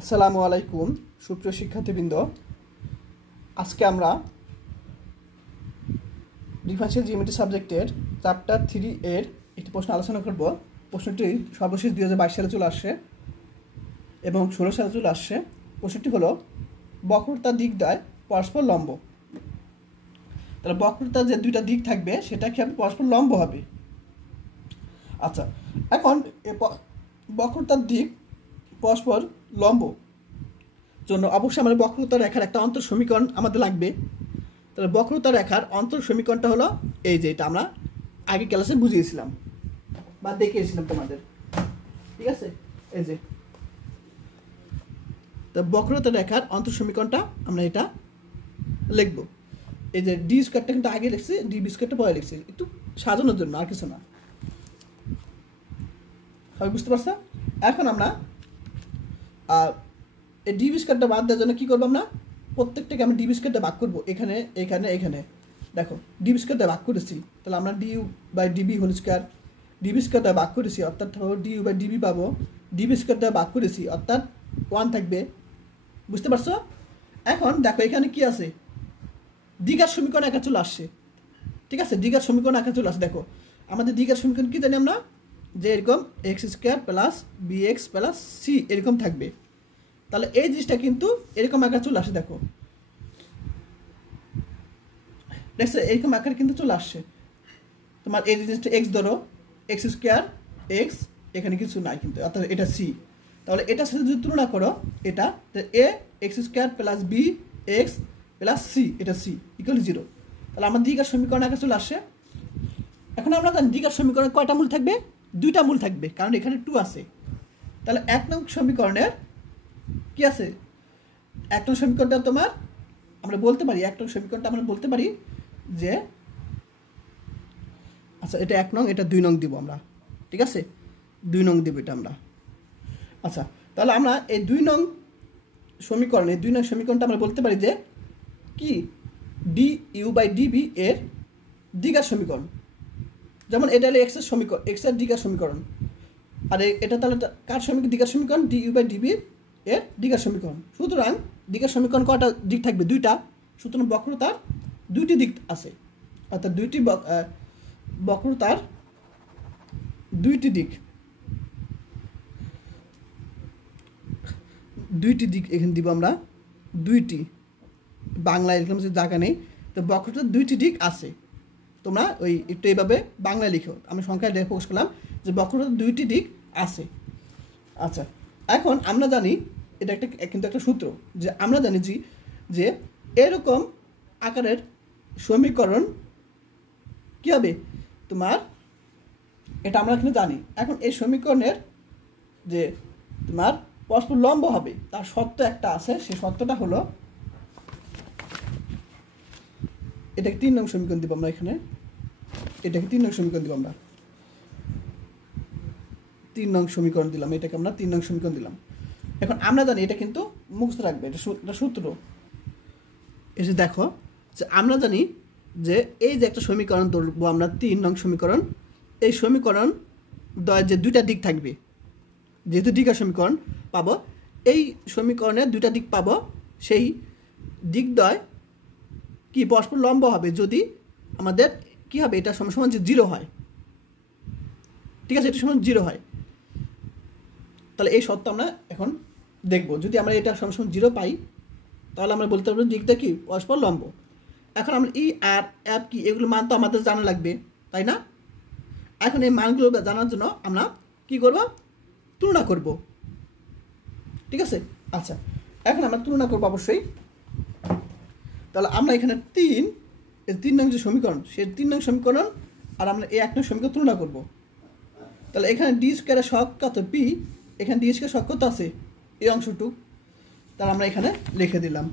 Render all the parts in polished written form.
আসসালামু আলাইকুম সুপ্রিয় শিক্ষার্থীবৃন্দ। আজকে আমরা ডিফারেনশিয়াল জিওমেট্রি সাবজেক্টের চ্যাপ্টার 3 এর একটি প্রশ্ন আলোচনা করব। প্রশ্নটি সর্বশেষ 2022 সালে চলে আসছে এবং 2016 সালে চলে আসছে। প্রশ্নটি হলো বক্রতার দিক দ্বয় পরস্পর লম্ব। তাহলে বক্রতার যে দুইটা দিক থাকবে সেটা কি হবে? পরস্পর লম্ব হবে। আচ্ছা, এখন বক্রতার দিক পরস্পর লম্ব জন্য অবশ্যই আমাদের বক্রতা রেখার একটা অন্তর সমীকরণ আমাদের লাগবে। তাহলে বক্রতা রেখার অন্তর সমীকরণটা হলো এই যে, এটা আমরা আগে ক্লাসে বুঝিয়েছিলাম বা দেখিয়েছিলাম তোমাদের, ঠিক আছে? এই যে, তো বক্রতা রেখার অন্তর সমীকরণটা আমরা এটা লিখব। এই যে ডি স্কোয়ারটা কিন্তু আগে লিখছি, ডি বি স্কোয়ারটা পরে লিখছি, একটু সাজানোর জন্য, আর কিছু না। সবাই বুঝতে পারছো? এখন আমরা এই ডি বি স্কোয়ারটা বাদ দেওয়ার জন্য কী করবো? আমরা প্রত্যেকটাকে আমরা ডি বি স্কোয়ারটা ভাগ করবো। এখানে এখানে এখানে দেখো ডি বি স্কোয়ারটা ভাগ করেছি, তাহলে আমরা d u by d b whole square, d b স্কোয়ারটা ভাগ করেছি অর্থাৎ ডি ইউ বাই ডিবি পাবো, ডি বি স্কোয়ারটা ভাগ করেছি অর্থাৎ 1 থাকবে। বুঝতে পারছো? এখন দেখো এখানে কি আছে, দ্বিঘাত সমীকরণ একা চলে আসছে, ঠিক আছে? দ্বিঘাত সমীকরণ একা চলে আসছে। দেখো আমাদের দ্বিঘাত সমীকরণ কী জানি আমরা, যে এরকম X square plus B x plus C এরকম থাকবে। তাহলে এই জিনিসটা কিন্তু এরকম আকার চলে আসে। দেখো দেখছো এরকম আকার কিন্তু চলে আসছে। তোমার এই জিনিসটা এক্স ধরো, এক্স স্কোয়ার এক্স, এখানে কিছু নাই কিন্তু, অর্থাৎ এটা সি। তাহলে এটার সাথে যদি তুলনা করো, এটা a x square plus B x plus c, এটা সি ইকুয়াল 0। তাহলে আমার দ্বিঘাত সমীকরণ আকার চলে আসে। এখন আমরা জানি দ্বিঘাত সমীকরণে কয়টা মূল থাকবে? 2টা মূল থাকবে, কারণ এখানে 2 আছে। তাহলে 1 নং সমীকরণের কি আছে? 1 নং সমীকরণটা তোমার আমরা বলতে পারি, 1 নং সমীকরণটা আমরা বলতে পারি যে, আচ্ছা এটা 1 নং, এটা 2 নং দিব আমরা, ঠিক আছে? 2 নং দিব এটা আমরা। আচ্ছা, তাহলে আমরা এই 2 নং সমীকরণ, এই 2 নং সমীকরণটা আমরা বলতে পারি যে কি, ডি ইউ বাই ডিবি এর দ্বিঘাত সমীকরণ। যেমন এটা হলো এক্সের সমীকরণ, এক্সের দ্বিঘাত সমীকরণ, আর এটা তাহলে কার সমীকরণ? দ্বিঘাত সমীকরণ, ডি ইউ বাই ডিবি এর দ্বিঘাত সমীকরণ। সুতরাং দ্বিঘাত সমীকরণ কয়টা দিক থাকবে? 2টা। সুতরাং বক্রতার 2টি দিক আছে, অর্থাৎ বক্রতার 2টি দিক, 2টি দিক এখানে দিব আমরা, 2টি। বাংলায় এরকম যে জায়গা নেই, তো বক্রতার 2টি দিক আছে। তোমরা ওই একটু এইভাবে বাংলায় লিখো, আমি সংখ্যায় ফোকাস করলাম যে বক্রতার 2টি দিক আছে। আচ্ছা, এখন আমরা জানি এটা কিন্তু একটা সূত্র, যে আমরা জানি যে এরকম আকারের সমীকরণ কী হবে তোমার, এটা আমরা এখানে জানি। এখন এই সমীকরণের যে তোমার পরস্পর লম্ব হবে, তার শর্ত একটা আছে, সেই শর্তটা হলো, এটাকে 3 নং সমীকরণ দিব আমরা। এখানে এটাকে 3 নং সমীকরণ দিব আমরা, 3 নং সমীকরণ দিলাম, এটাকে আমরা 3 নং সমীকরণ দিলাম। এখন আমরা জানি এটা কিন্তু মুখস্থ রাখবে, এটা সূত্র। এসে দেখো যে আমরা জানি যে এই যে একটা সমীকরণ ধরবো আমরা, 3 নং সমীকরণ, এই সমীকরণ দ্বয়ের যে 2টা দিক থাকবে, যেহেতু দ্বিঘাত সমীকরণ পাবো, এই সমীকরণের 2টা দিক পাবো, সেই দিকদ্বয় কি পরস্পর লম্ব হবে যদি আমাদের কি হবে, এটা সমান যে 0 হয়, ঠিক আছে? এটা সমান 0 হয়। তাহলে এই শর্ত আমরা এখন দেখব। যদি আমরা এটা সমান 0 পাই, তাহলে আমরা বলতে পারবো দিকটা কি পরস্পর লম্ব। এখন আমরা ই আর এফ কি, এগুলো মান তো আমাদের জানা লাগবে, তাই না? এখন এই মানগুলো জানার জন্য আমরা কি করব? তুলনা করব, ঠিক আছে? আচ্ছা, এখন আমরা তুলনা করবো অবশ্যই। তাহলে আমরা এখানে 3 নং যে সমীকরণ, সেই 3 নং সমীকরণ আর আমরা এই 1 নং সমীকরণ তুলনা করব। তাহলে এখানে ডি স্কোয়ারের শক কত? পি। এখানে ডি স্কোয়ার শক কত আছে? এই অংশটুক। তাহলে আমরা এখানে লিখে দিলাম,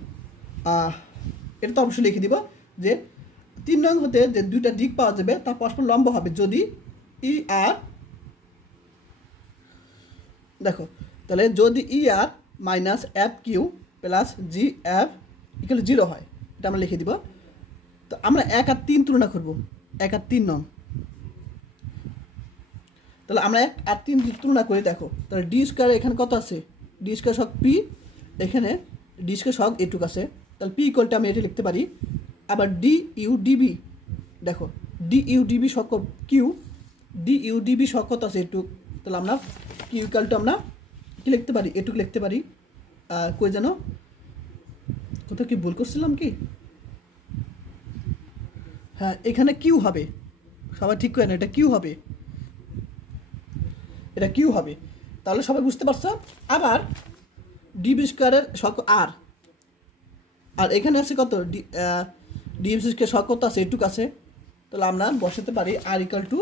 এটা তো অবশ্যই লিখে দিব যে 3 নং হতে যে 2টা দিক পাওয়া যাবে তা পরস্পর লম্ব হবে যদি ই আর, দেখো তাহলে যদি e r minus f q plus g f equal 0 হয়, এটা আমরা লিখে দিব। তো আমরা 1 আর 3 তুলনা করব, 1 আর 3 নং। তাহলে আমরা 1 আর 3 তুলনা করে দেখো, তাহলে ডি স্কোয়ার এখানে কত আছে? ডি স্কোয়ার সহগ পি, এখানে ডি স্কোয়ার সহগ এটুক আছে, তাহলে পি ইকুয়ালটা আমি এটা লিখতে পারি। আবার ডি ইউ ডিবি, দেখো ডি ইউ ডিবি সহগ কিউ, ডি ইউ ডিবি সহগ কত আছে এটুক, তাহলে আমরা কিউ ইকুয়ালটা আমরা কি লিখতে পারি, এটুক লিখতে পারি। কই যেন কোথাও কি ভুল করছিলাম কি, হ্যাঁ এখানে কিউ হবে, সবাই ঠিক করে না, এটা কিউ হবে, এটা কিউ হবে। তাহলে সবাই বুঝতে পারছো। আবার ডিবি স্কোয়ারের সহগ আর, আর এখানে আছে কত ডিএম স্কোয়ার সহগ কত আছে এটুক আছে, তাহলে আমরা বসাতে পারি আর ইকুয়াল টু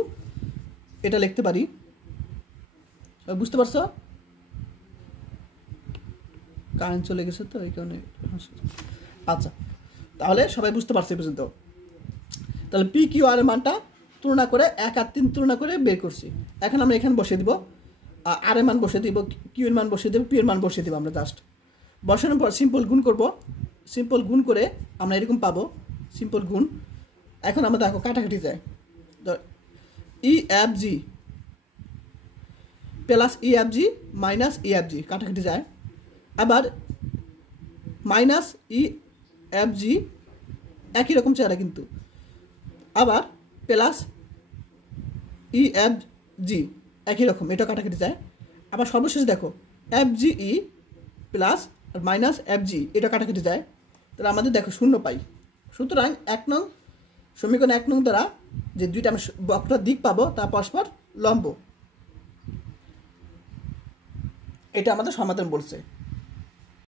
এটা লিখতে পারি। বুঝতে পারছো? কারেন্ট চলে গেছে তো এই কারণে। আচ্ছা, তাহলে সবাই বুঝতে পারছে এই পর্যন্ত। তাহলে পি কিউ আর এর মানটা তুলনা করে 1 আর 3 তুলনা করে বের করছি। এখন আমরা এখানে বসিয়ে দিব, আর এর মান বসিয়ে দিব, কিউ এর মান বসিয়ে দেবো, পি এর মান বসিয়ে দেবো। আমরা জাস্ট বসানোর পর সিম্পল গুণ করব, সিম্পল গুণ করে আমরা এরকম পাবো, সিম্পল গুণ। এখন আমরা দেখো কাটাকাটি যায়, E F G plus E F G minus E F G কাটাকাটি যায়। আবার মাইনাস ই এফ জি একই রকম চেহারা কিন্তু, আবার প্লাস ই এফ জি একই রকম, এটা কাটাকাটি যায়। আবার সর্বশেষ দেখো এফ জি ই প্লাস আর মাইনাস এফ জি, এটা কাটাকাটি যায়। তাহলে আমাদের দেখো শূন্য পাই। সুতরাং 1 নং সমীকরণ 1 নং দ্বারা যে দুইটা আমরা বক্রতার দিক পাবো তা পরস্পর লম্ব, এটা আমাদের সমাধান বলছে।